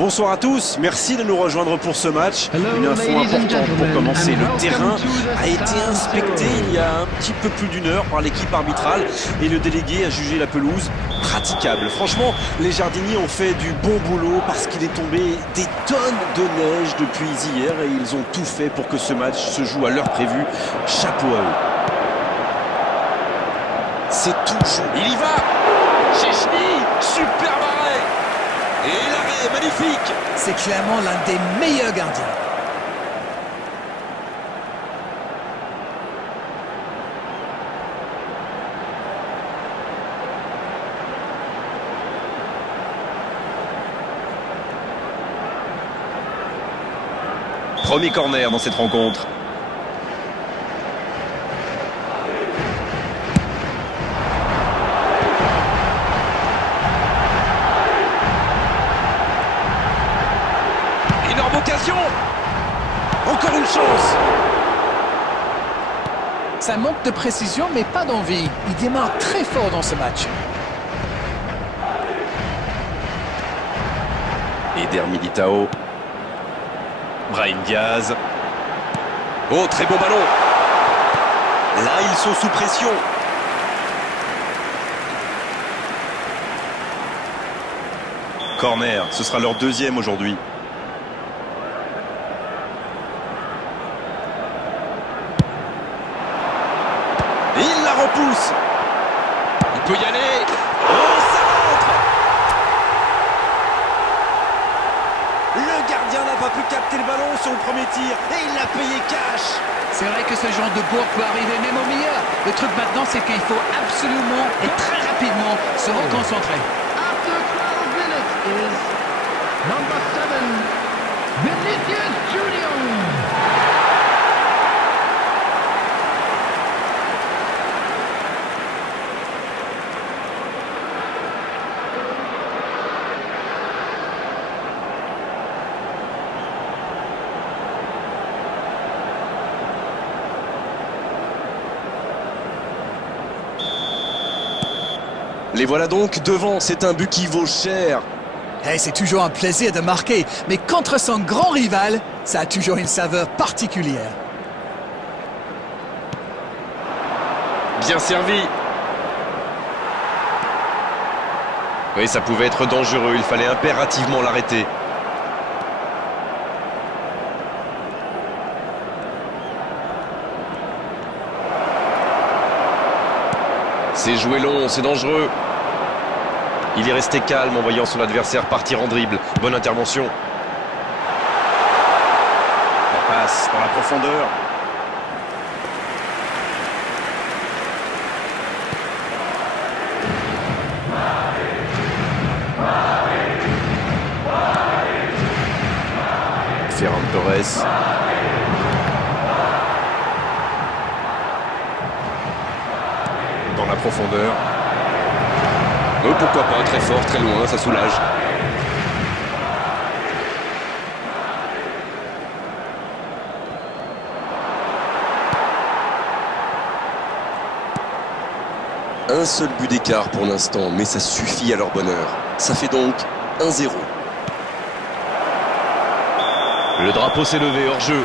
Bonsoir à tous, merci de nous rejoindre pour ce match. Une info importante pour commencer. Le terrain a été inspecté il y a un petit peu plus d'une heure par l'équipe arbitrale et le délégué a jugé la pelouse praticable. Franchement, les jardiniers ont fait du bon boulot parce qu'il est tombé des tonnes de neige depuis hier et ils ont tout fait pour que ce match se joue à l'heure prévue. Chapeau à eux. C'est tout chaud. Il y va. Chechny, super arrêt. Et l'arrêt est magnifique. C'est clairement l'un des meilleurs gardiens. Premier corner dans cette rencontre. Énorme occasion. Encore une chance. Ça manque de précision, mais pas d'envie. Il démarre très fort dans ce match. Eder Militao. Brahim Diaz. Oh, très bon ballon. Là, ils sont sous pression. Corner, ce sera leur deuxième aujourd'hui. Il la repousse. Il peut y aller. Oh, ça rentre. Le gardien n'a pas pu capter le ballon sur le premier tir et il l'a payé cash. C'est vrai que ce genre de bourre peut arriver même au meilleur. Le truc maintenant, c'est qu'il faut absolument et très rapidement se reconcentrer. After 12 minutes is number 7, Vinicius Junior. Les voilà donc devant, c'est un but qui vaut cher. C'est toujours un plaisir de marquer, mais contre son grand rival, ça a toujours une saveur particulière. Bien servi. Oui, ça pouvait être dangereux, il fallait impérativement l'arrêter. C'est joué long, c'est dangereux. Il est resté calme en voyant son adversaire partir en dribble. Bonne intervention. La passe dans la profondeur. Ferran Torres. Dans la profondeur. Oh, pourquoi pas, très fort, très loin, ça soulage. Un seul but d'écart pour l'instant, mais ça suffit à leur bonheur. Ça fait donc 1-0. Le drapeau s'est levé hors jeu.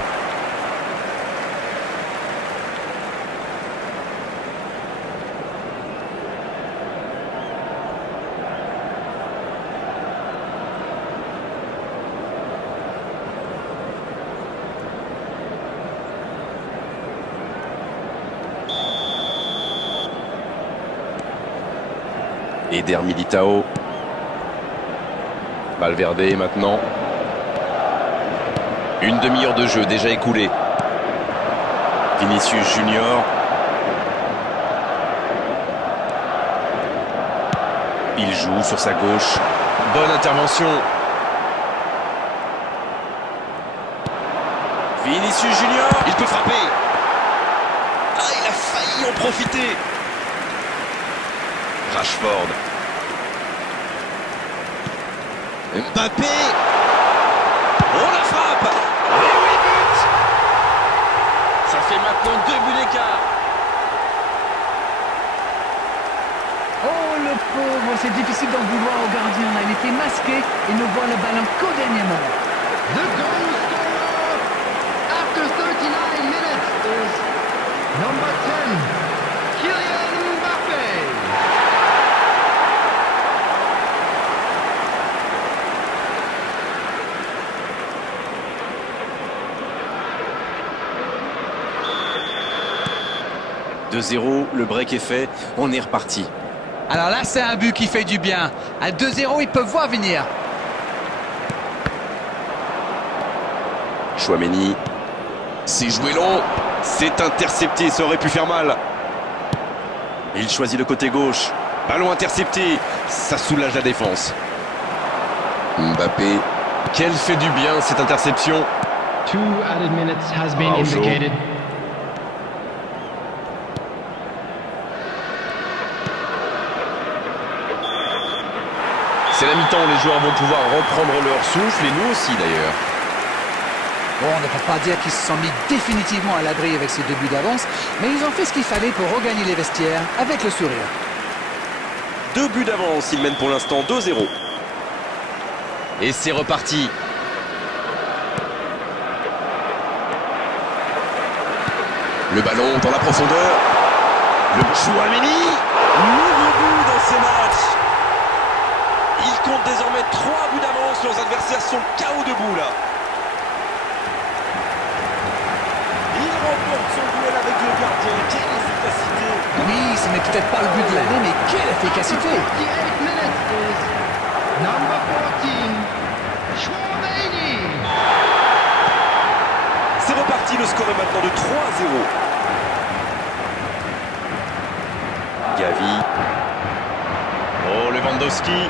Eder Militao. Valverde maintenant. Une demi-heure de jeu déjà écoulée. Vinicius Junior. Il joue sur sa gauche. Bonne intervention. Vinicius Junior. Il peut frapper. Ah, il a failli en profiter. Rashford. Mbappé. Oh, la frappe. Et oui, but. Ça fait maintenant 2 buts d'écart. Oh, le pauvre, c'est difficile d'en vouloir au gardien. Là, il était masqué et ne voit le ballon qu'au dernier moment. The goal scorer after 39 minutes is number 10, Kylian Mbappé. « 2-0, le break est fait, on est reparti. » Alors là, c'est un but qui fait du bien. À 2-0, ils peuvent voir venir. Chouameni, c'est joué long, c'est intercepté, ça aurait pu faire mal. Il choisit le côté gauche, ballon intercepté, ça soulage la défense. Mbappé, quel fait du bien cette interception. 2 added minutes has been indicated. C'est la mi-temps, les joueurs vont pouvoir reprendre leur souffle et nous aussi d'ailleurs. Bon, on ne peut pas dire qu'ils se sont mis définitivement à l'abri avec ces 2 buts d'avance, mais ils ont fait ce qu'il fallait pour regagner les vestiaires avec le sourire. 2 buts d'avance, ils mènent pour l'instant 2-0. Et c'est reparti. Le ballon dans la profondeur. Le Chouameni. Nouveau but dans ce match. Il compte désormais 3 buts d'avance. Leurs adversaires sont KO debout là. Il remporte son duel avec le gardien. Quelle efficacité! Oui, ce n'est peut-être pas le but de l'année, mais quelle efficacité! 58 minutes is number 14, Chouameni. C'est reparti, le score est maintenant de 3-0. Gavi. Oh, Lewandowski.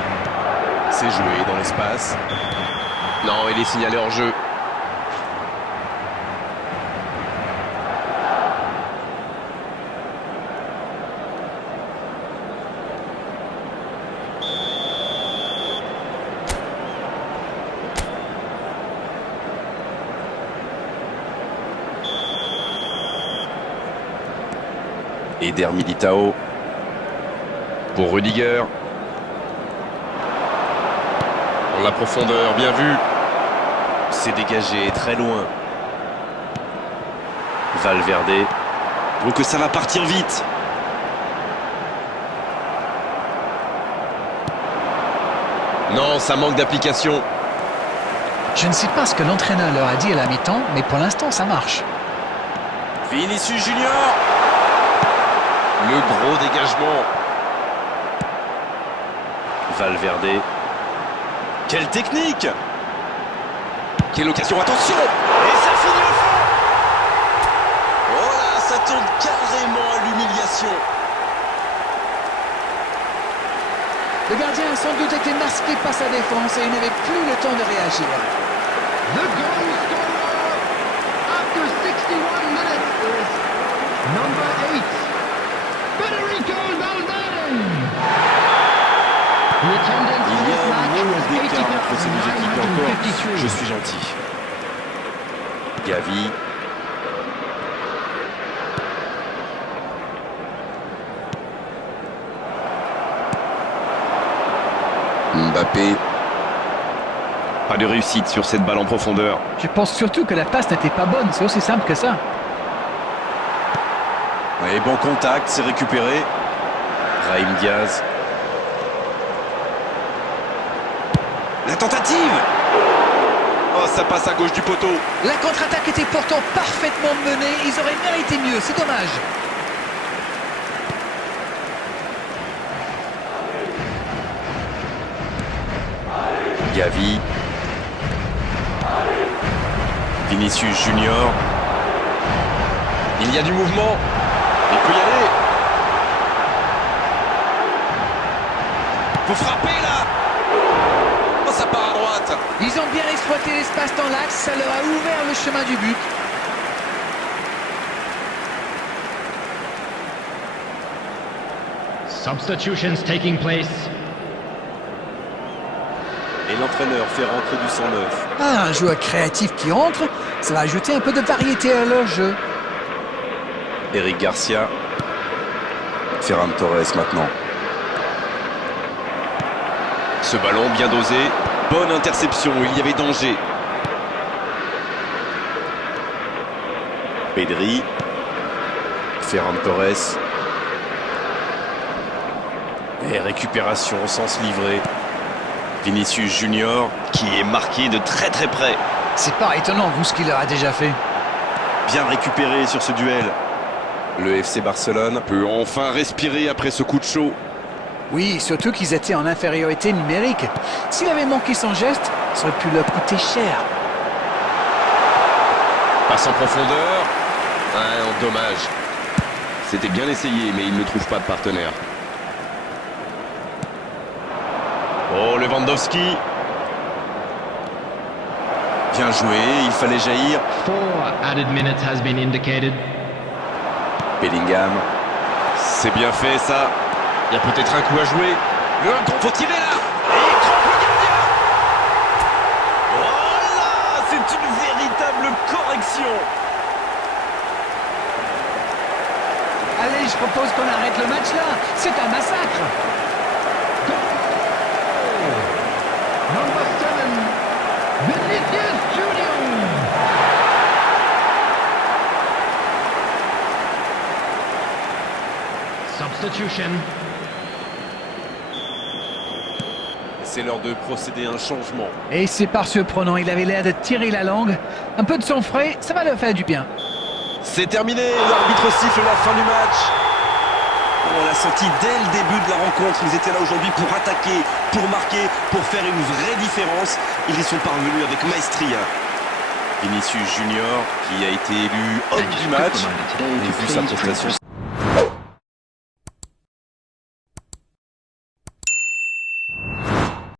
C'est joué dans l'espace. Non, il est signalé hors jeu. Eder Militao pour Rudiger. Dans la profondeur, bien vu. C'est dégagé très loin. Valverde. Donc ça va partir vite. Non, ça manque d'application. Je ne sais pas ce que l'entraîneur leur a dit à la mi-temps, mais pour l'instant, ça marche. Vinicius Junior. Le gros dégagement. Valverde. Quelle technique! Quelle occasion, attention! Et ça finit au fond! Oh là, ça tourne carrément à l'humiliation. Le gardien a sans doute été masqué par sa défense et il n'avait plus le temps de réagir. The goal scorer after 61 minutes is number 8, Federico Valverde. The attendance Il y for a this un match monde was d'écart entre ces deux équipes et encore, 80,953. je suis gentil. Gavi. Mbappé. Pas de réussite sur cette balle en profondeur. Je pense surtout que la passe n'était pas bonne, c'est aussi simple que ça. Et bon contact, c'est récupéré. Brahim Diaz. La tentative! Oh, ça passe à gauche du poteau. La contre-attaque était pourtant parfaitement menée, ils auraient mérité mieux, c'est dommage. Gavi. Vinicius Junior. Il y a du mouvement. Il peut y aller. Faut frapper là. Oh, ça part à droite. Ils ont bien exploité l'espace dans l'axe, ça leur a ouvert le chemin du but. Substitutions taking place. Et l'entraîneur fait rentrer du sang neuf. Ah, un joueur créatif qui entre, ça va ajouter un peu de variété à leur jeu. Eric Garcia. Ferran Torres maintenant. Ce ballon bien dosé, bonne interception, il y avait danger. Pedri, Ferran Torres. Et récupération au sens livré. Vinicius Junior qui est marqué de très très près. C'est pas étonnant, vous, ce qu'il leur a déjà fait. Bien récupéré sur ce duel. Le FC Barcelone peut enfin respirer après ce coup de chaud. Oui, surtout qu'ils étaient en infériorité numérique. S'il avait manqué son geste, ça aurait pu leur coûter cher. Passe en profondeur. Ouais, dommage. C'était bien essayé, mais il ne trouve pas de partenaire. Oh, Lewandowski. Bien joué, il fallait jaillir. 4 added minutes has been indicated. Bellingham. C'est bien fait, ça. Il y a peut-être un coup à jouer. Le 1 contre, faut tirer là. Et il trompe le gardien. Oh là, c'est une véritable correction. Allez, je propose qu'on arrête le match là. C'est un massacre. Number 7, Vinicius Junior. Substitution. C'est l'heure de procéder à un changement. Et c'est par surprenant, il avait l'air de tirer la langue. Un peu de sang frais, ça va leur faire du bien. C'est terminé, l'arbitre siffle la fin du match. On l'a senti dès le début de la rencontre, ils étaient là aujourd'hui pour attaquer, pour marquer, pour faire une vraie différence. Ils y sont parvenus avec maestria. Vinicius Junior qui a été élu homme du match et vu sa prestation.